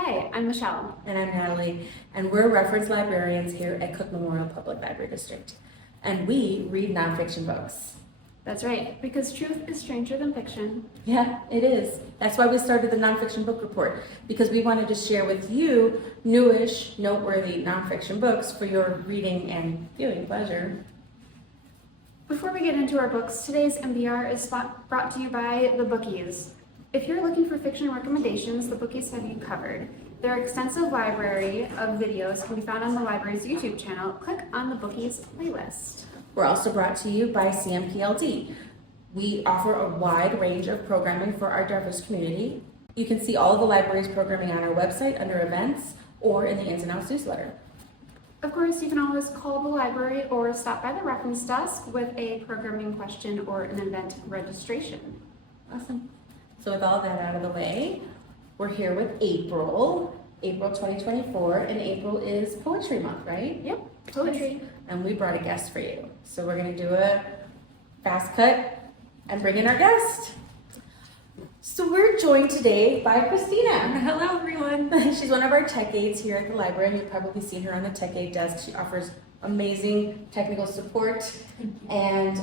Hi, I'm Michelle. And I'm Natalie, and we're reference librarians here at Cook Memorial Public Library District. And we read nonfiction books. That's right, because truth is stranger than fiction. Yeah, it is. That's why we started the Nonfiction Book Report, because we wanted to share with you newish, noteworthy nonfiction books for your reading and viewing pleasure. Before we get into our books, today's NBR is brought to you by the Bookies. If you're looking for fiction recommendations, the Bookies have you covered. Their extensive library of videos can be found on the library's YouTube channel. Click on the Bookies playlist. We're also brought to you by CMPLD. We offer a wide range of programming for our diverse community. You can see all of the library's programming on our website under events or in the Ins and Outs newsletter. Of course, you can always call the library or stop by the reference desk with a programming question or an event registration. Awesome. So with all that out of the way, we're here with April 2024, and April is Poetry Month, right? Yep, poetry. And we brought a guest for you. So we're gonna do a fast cut and bring in our guest. So we're joined today by Christina. Hello, everyone. She's one of our tech aides here at the library. You've probably seen her on the tech aid desk. She offers amazing technical support. And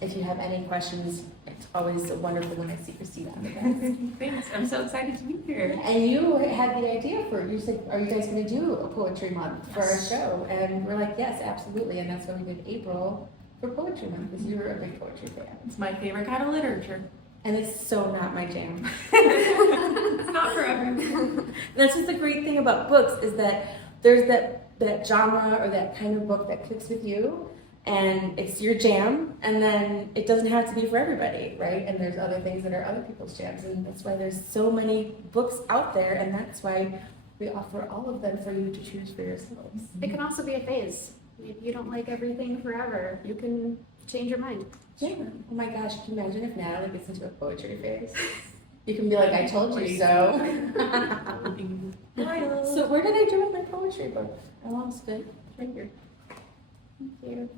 if you have any questions, it's always wonderful when I see Christina on the desk. Thanks. I'm so excited to be here. And you had the idea you said, are you guys going to do a poetry month for our show? And we're like, yes, absolutely. And that's why we did April for Poetry Month, because you're a big poetry fan. It's my favorite kind of literature. And it's so not my jam. It's not for everyone. That's just the great thing about books, is that there's that genre or that kind of book that clicks with you, and it's your jam, and then it doesn't have to be for everybody, right? And there's other things that are other people's jams, and that's why there's so many books out there, and that's why we offer all of them for you to choose for yourselves. It can also be a phase. Maybe you don't like everything forever. You can change your mind. Yeah. Oh my gosh, can you imagine if Natalie gets into a poetry phase? You can be like, I told you so. So where did I do with my poetry book? I lost it. It's right here. Thank you.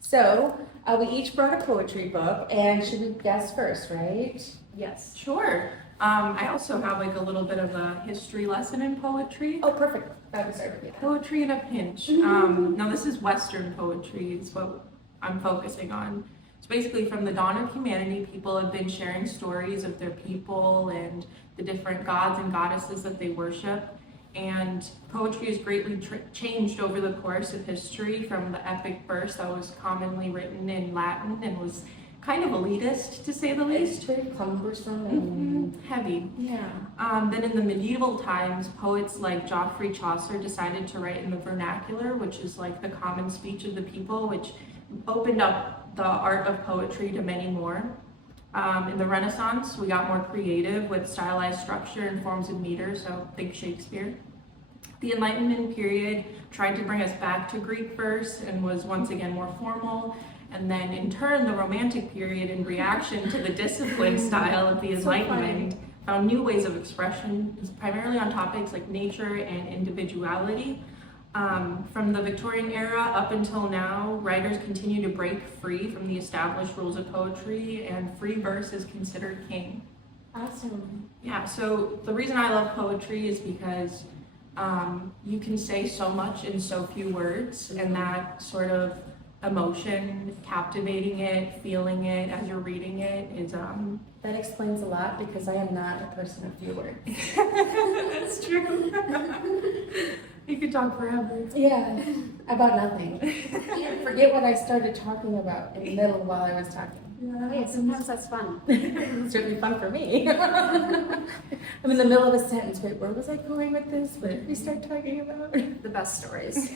So we each brought a poetry book, and should we guess first, right? Yes, sure. I also have like a little bit of a history lesson in poetry. Oh, perfect. That was started. Poetry in a pinch. Now this is Western poetry is what I'm focusing on. So basically from the dawn of humanity, people have been sharing stories of their people and the different gods and goddesses that they worship. And poetry has greatly changed over the course of history, from the epic verse that was commonly written in Latin and was kind of elitist, to say the least. It's very cumbersome and heavy. Yeah. Then in the medieval times, poets like Geoffrey Chaucer decided to write in the vernacular, which is like the common speech of the people, which opened up the art of poetry to many more. In the Renaissance, we got more creative with stylized structure and forms of meter, so think Shakespeare. The Enlightenment period tried to bring us back to Greek verse and was once again more formal. And then in turn, the Romantic period, in reaction to the disciplined style of the Enlightenment, found new ways of expression, primarily on topics like nature and individuality. From the Victorian era up until now, writers continue to break free from the established rules of poetry, and free verse is considered king. Awesome. Yeah, so the reason I love poetry is because you can say so much in so few words, and that sort of emotion, captivating it, feeling it as you're reading it is That explains a lot, because I am not a person of few words. That's true. You could talk forever. Yeah, about nothing. I forget what I started talking about in the middle while I was talking. Hey, sometimes that's fun. It's certainly fun for me. I'm in the middle of a sentence. Wait, where was I going with this? What did we start talking about? The best stories.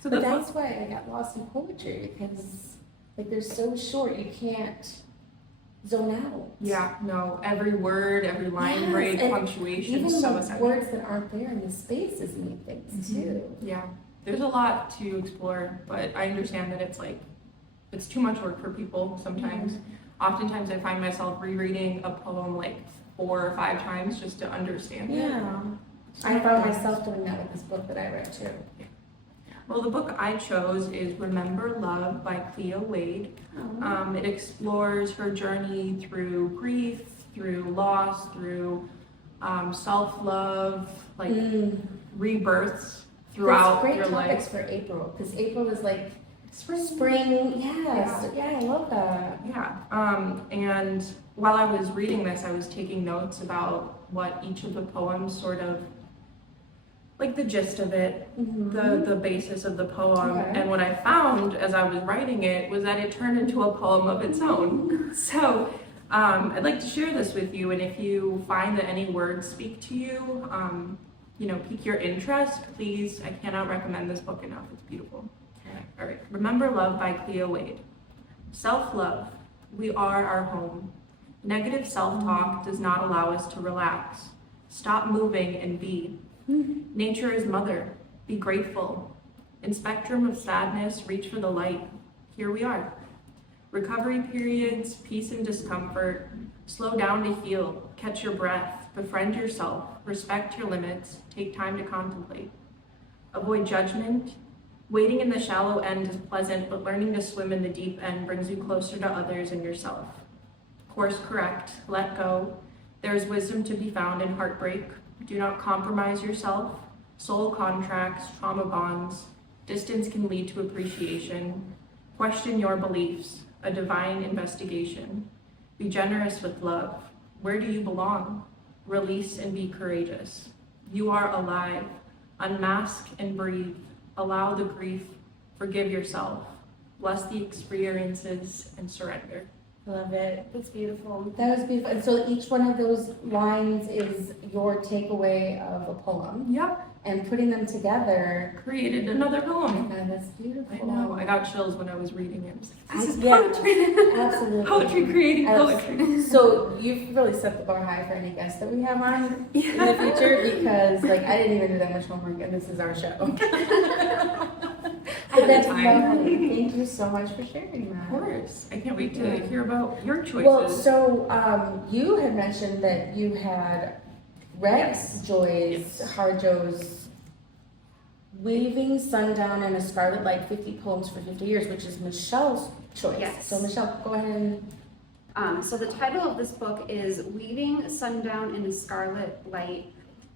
So But that's why I got lost in poetry, because like they're so short, you can't zone out. yeah, no, every word, every line Yes, break, and punctuation, Even so the essential. words that aren't there in the spaces mean things too. Yeah, there's a lot to explore, but I understand that it's too much work for people sometimes. Oftentimes I find myself rereading a poem like 4 or 5 times just to understand it. Yeah. I found myself doing that with this book that I read too. Well, the book I chose is Remember Love by Cleo Wade. It explores her journey through grief, through loss, through self-love, like rebirths throughout That's your great life. topics for April, because April is like Spring. Yes, yeah, I love that. Yeah. And while I was reading this, I was taking notes about what each of the poems sort of, like the gist of it, the basis of the poem. Okay. And what I found as I was writing it was that it turned into a poem of its own. So I'd like to share this with you, and if you find that any words speak to you, pique your interest, please, I cannot recommend this book enough. It's beautiful. All right. Remember Love by Cleo Wade. Self-love. We are our home. Negative self-talk does not allow us to relax. Stop moving and be. Nature is mother. Be grateful. In spectrum of sadness, reach for the light. Here we are. Recovery periods, peace and discomfort. Slow down to heal. Catch your breath. Befriend yourself. Respect your limits. Take time to contemplate. Avoid judgment. Wading in the shallow end is pleasant, but learning to swim in the deep end brings you closer to others and yourself. Course correct. Let go. There is wisdom to be found in heartbreak. Do not compromise yourself. Soul contracts, trauma bonds. Distance can lead to appreciation. Question your beliefs. A divine investigation. Be generous with love. Where do you belong? Release and be courageous. You are alive. Unmask and breathe. Allow the grief. Forgive yourself. Bless the experiences and surrender. Love it. That's beautiful. That was beautiful. And so each one of those lines is your takeaway of a poem. Yep. And putting them together. Created another poem. And that's beautiful. I know. I got chills when I was reading it. I was like, this is Yeah, poetry. absolutely. Poetry creating poetry. So you've really set the bar high for any guests that we have on in the future, because I didn't even do that much homework, and this is our show. But that's lovely. Thank you so much for sharing that. Of course. I can't wait to hear about your choices. Well, so you had mentioned that you had read Joyce Harjo's Weaving Sundown in a Scarlet Light, 50 Poems for 50 Years, which is Michelle's choice. Yes. So Michelle, go ahead and... So the title of this book is Weaving Sundown in a Scarlet Light,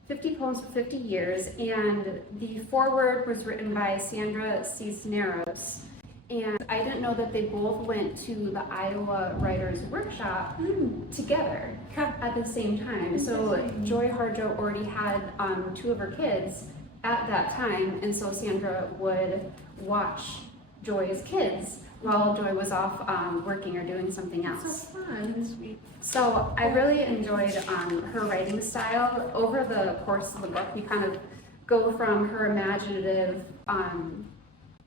50 Poems for 50 Years, and the foreword was written by Sandra Cisneros. And I didn't know that they both went to the Iowa Writers Workshop together at the same time. So Joy Harjo already had 2 of her kids at that time, and so Sandra would watch Joy's kids while Joy was off working or doing something else. So fun. Sweet. So I really enjoyed her writing style. Over the course of the book, you kind of go from her imaginative,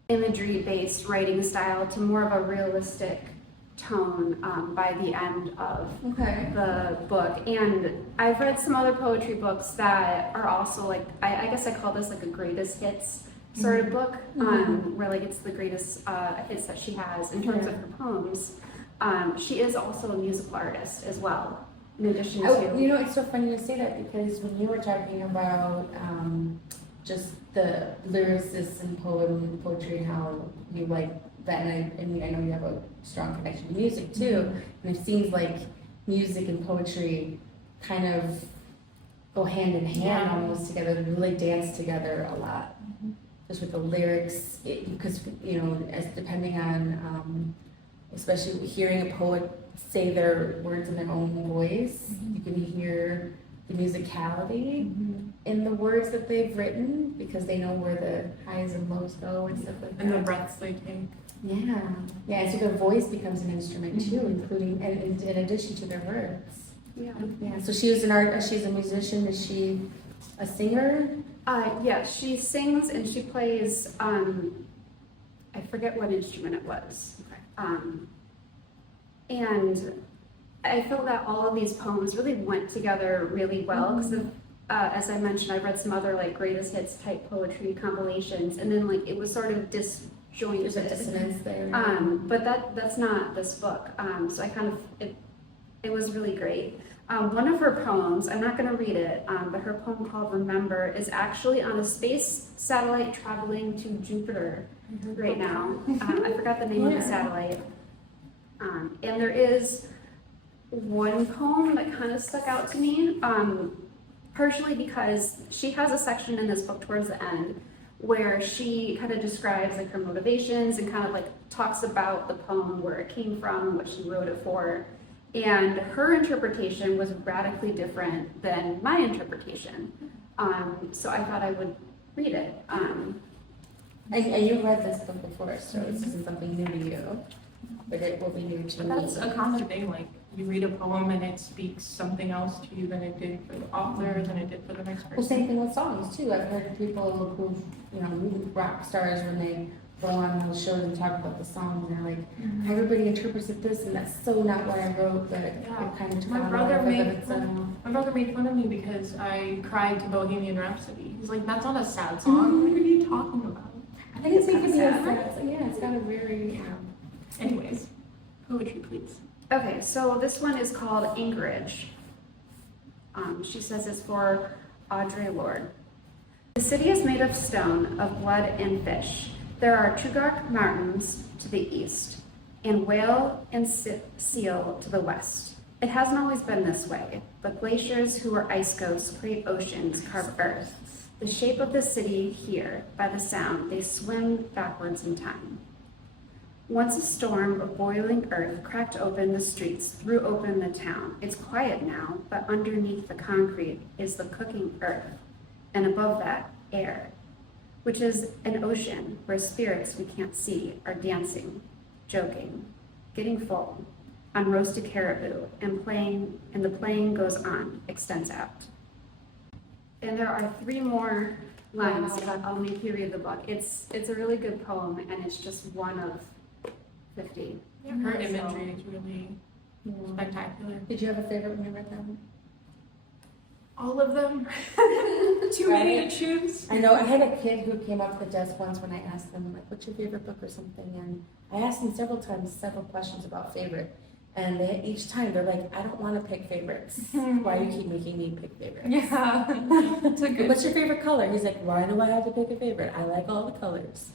imagery-based writing style to more of a realistic tone by the end of the book. And I've read some other poetry books that are also like, I guess I call this like a greatest hits sort of book, where like it's the greatest hits that she has in terms of her poems. She is also a musical artist as well, in addition to... You know, it's so funny to say that, because when you were talking about just the lyricists and poetry and how you like that, and I know you have a strong connection to music too, and it seems like music and poetry kind of go hand in hand almost together. They really dance together a lot, just with the lyrics, because as depending on especially hearing a poet say their words in their own voice, you can hear the musicality in the words that they've written, because they know where the highs and lows go and stuff like that. And the breaths they take. Yeah, and so their voice becomes an instrument too, including and in addition to their words. Yeah. So she's a musician. Is she a singer? Yeah, she sings and she plays, I forget what instrument it was. And I felt that all of these poems really went together really well, because as I mentioned, I read some other like greatest hits type poetry compilations, and then like it was sort of disjointed. There's a dissonance there. But that's not this book. So I kind of, it was really great. One of her poems, I'm not going to read it, but her poem called Remember is actually on a space satellite traveling to Jupiter right now. I forgot the name of the satellite. And there is one poem that kind of stuck out to me. partially because she has a section in this book towards the end where she kind of describes like her motivations and kind of like talks about the poem, where it came from, what she wrote it for. And her interpretation was radically different than my interpretation. So I thought I would read it. And you read this book before, so this isn't something new to you, but it will be new to me. That's a common thing, like you read a poem and it speaks something else to you than it did for the author, than it did for the next person. Well, same thing with songs too. I've heard people who, rock stars, when they go on those shows and talk about the songs, and they're like, everybody interprets it this, and that's so not what I wrote, but it kind of took My on brother a life of made its own. My brother made fun of me because I cried to Bohemian Rhapsody. He's like, that's not a sad song. What are you talking about? I think it's kinda making me sad. sad. Yeah, it's got a very. Anyways, poetry, please. Okay, so this one is called Anchorage. She says it's for Audre Lorde. The city is made of stone, of blood and fish. There are Trugark Mountains to the east, and Whale and Seal to the west. It hasn't always been this way, but glaciers who are ice ghosts create oceans, carve earth. The shape of the city here, by the sound, they swim backwards in time. Once a storm of boiling earth cracked open the streets, threw open the town. It's quiet now, but underneath the concrete is the cooking earth, and above that, air, which is an ocean where spirits we can't see are dancing, joking, getting full, on roasted caribou, and the playing goes on, extends out. And there are 3 more lines that I'll make you read the book. It's a really good poem, and it's just one of 50. Her imagery is really spectacular. Did you have a favorite when you read that one? All of them. Too many to choose. I know. I had a kid who came up to the desk once when I asked them, like, what's your favorite book or something? And I asked them several questions about favorite. And each time they're like, I don't want to pick favorites. Why do you keep making me pick favorites? Yeah. It's a good. What's your favorite color? He's like, why do I have to pick a favorite? I like all the colors.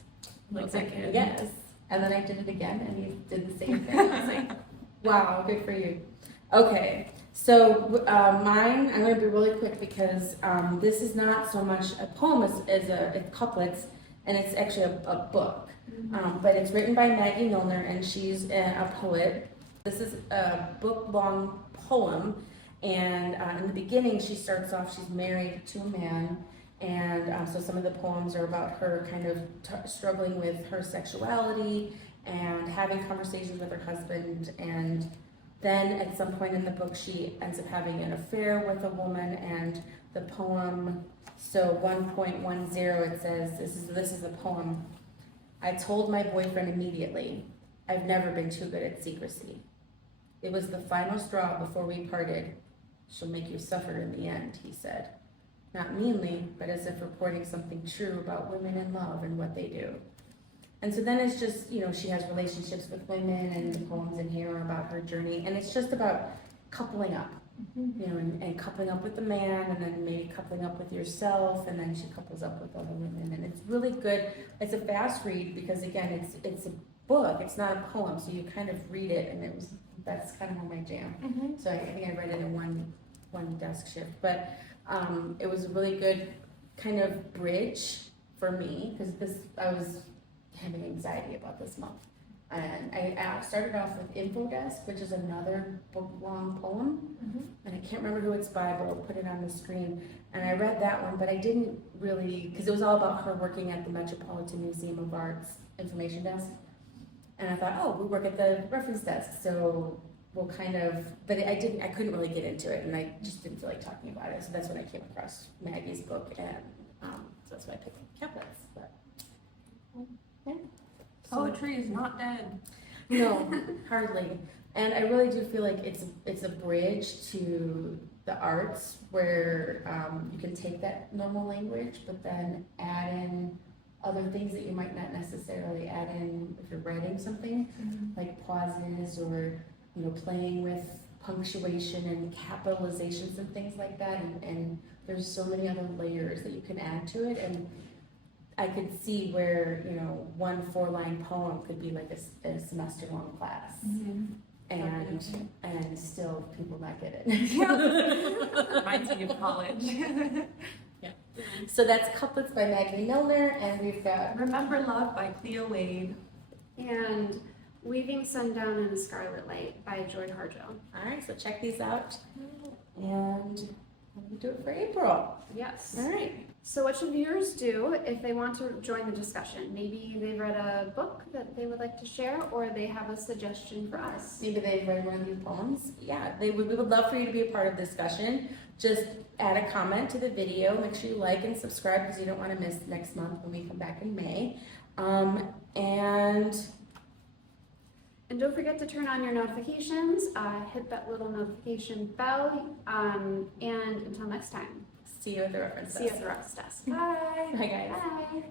Like I was that like, kid. yes. And then I did it again, and he did the same thing. I was like, wow, good for you. Okay, so mine, I'm going to be really quick because this is not so much a poem as it's couplets, and it's actually a book. But it's written by Maggie Milner, and she's a poet. This is a book-long poem, and in the beginning, she starts off, she's married to a man, and so some of the poems are about her kind of struggling with her sexuality and having conversations with her husband. And then at some point in the book, she ends up having an affair with a woman. And the poem, so 1.10, it says, this is the poem. I told my boyfriend immediately, I've never been too good at secrecy. It was the final straw before we parted. She'll make you suffer in the end, he said. Not meanly, but as if reporting something true about women in love and what they do. And so then it's just, she has relationships with women, and the poems in here are about her journey. And it's just about coupling up, and coupling up with the man, and then maybe coupling up with yourself, and then she couples up with other women. And it's really good. It's a fast read because, again, it's a book. It's not a poem, so you kind of read it, and that's kind of more my jam. So I think I read it in one desk shift. But it was a really good kind of bridge for me because I was having anxiety about this month. And I started off with Info Desk, which is another book-long poem. And I can't remember who it's by, but I'll put it on the screen. And I read that one, but I didn't really, because it was all about her working at the Metropolitan Museum of Art's information desk. And I thought, oh, we work at the reference desk, so we'll kind of, but I couldn't really get into it, and I just didn't feel like talking about it. So that's when I came across Maggie's book, and so that's why I picked Caplets. But yeah. Poetry is not dead. No, hardly. And I really do feel like it's a bridge to the arts where you can take that normal language, but then add in other things that you might not necessarily add in if you're writing something, like pauses or playing with punctuation and capitalizations and things like that. And there's so many other layers that you can add to it. And I could see where, one 4-line poem could be like a semester-long class. And and still people not get it. Reminds me of college. So that's Couplets by Maggie Milner, and we've got Remember Love by Cleo Wade. And Weaving Sundown in a Scarlet Light by Joy Harjo. all right. So check these out, and we'll do it for April. Yes. All right. So what should viewers do if they want to join the discussion? Maybe they've read a book that they would like to share, or they have a suggestion for us. Maybe they've read one of these poems. Yeah, we would love for you to be a part of the discussion. Just add a comment to the video. Make sure you like and subscribe because you don't want to miss next month when we come back in May. And don't forget to turn on your notifications, hit that little notification bell, and until next time, See you at the reference see you desk. at the Reference Desk. Bye. Bye, guys. Bye.